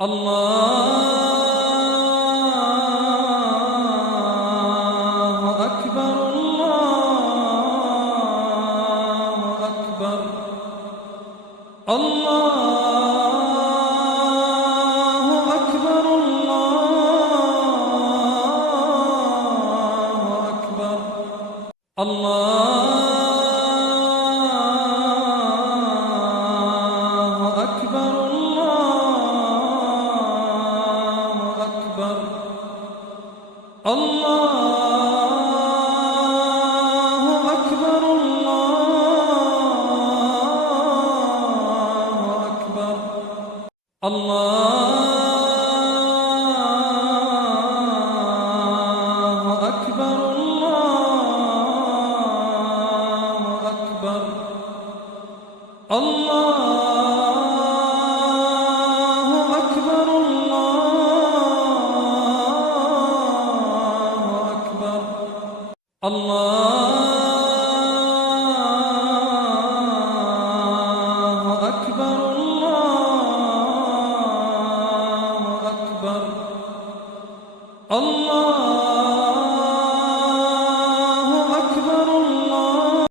الله أكبر الله أكبر الله أكبر الله أكبر الله أكبر الله أكبر الله أكبر الله أكبر الله أكبر الله أكبر الله أكبر الله أكبر الله أكبر الله أكبر الله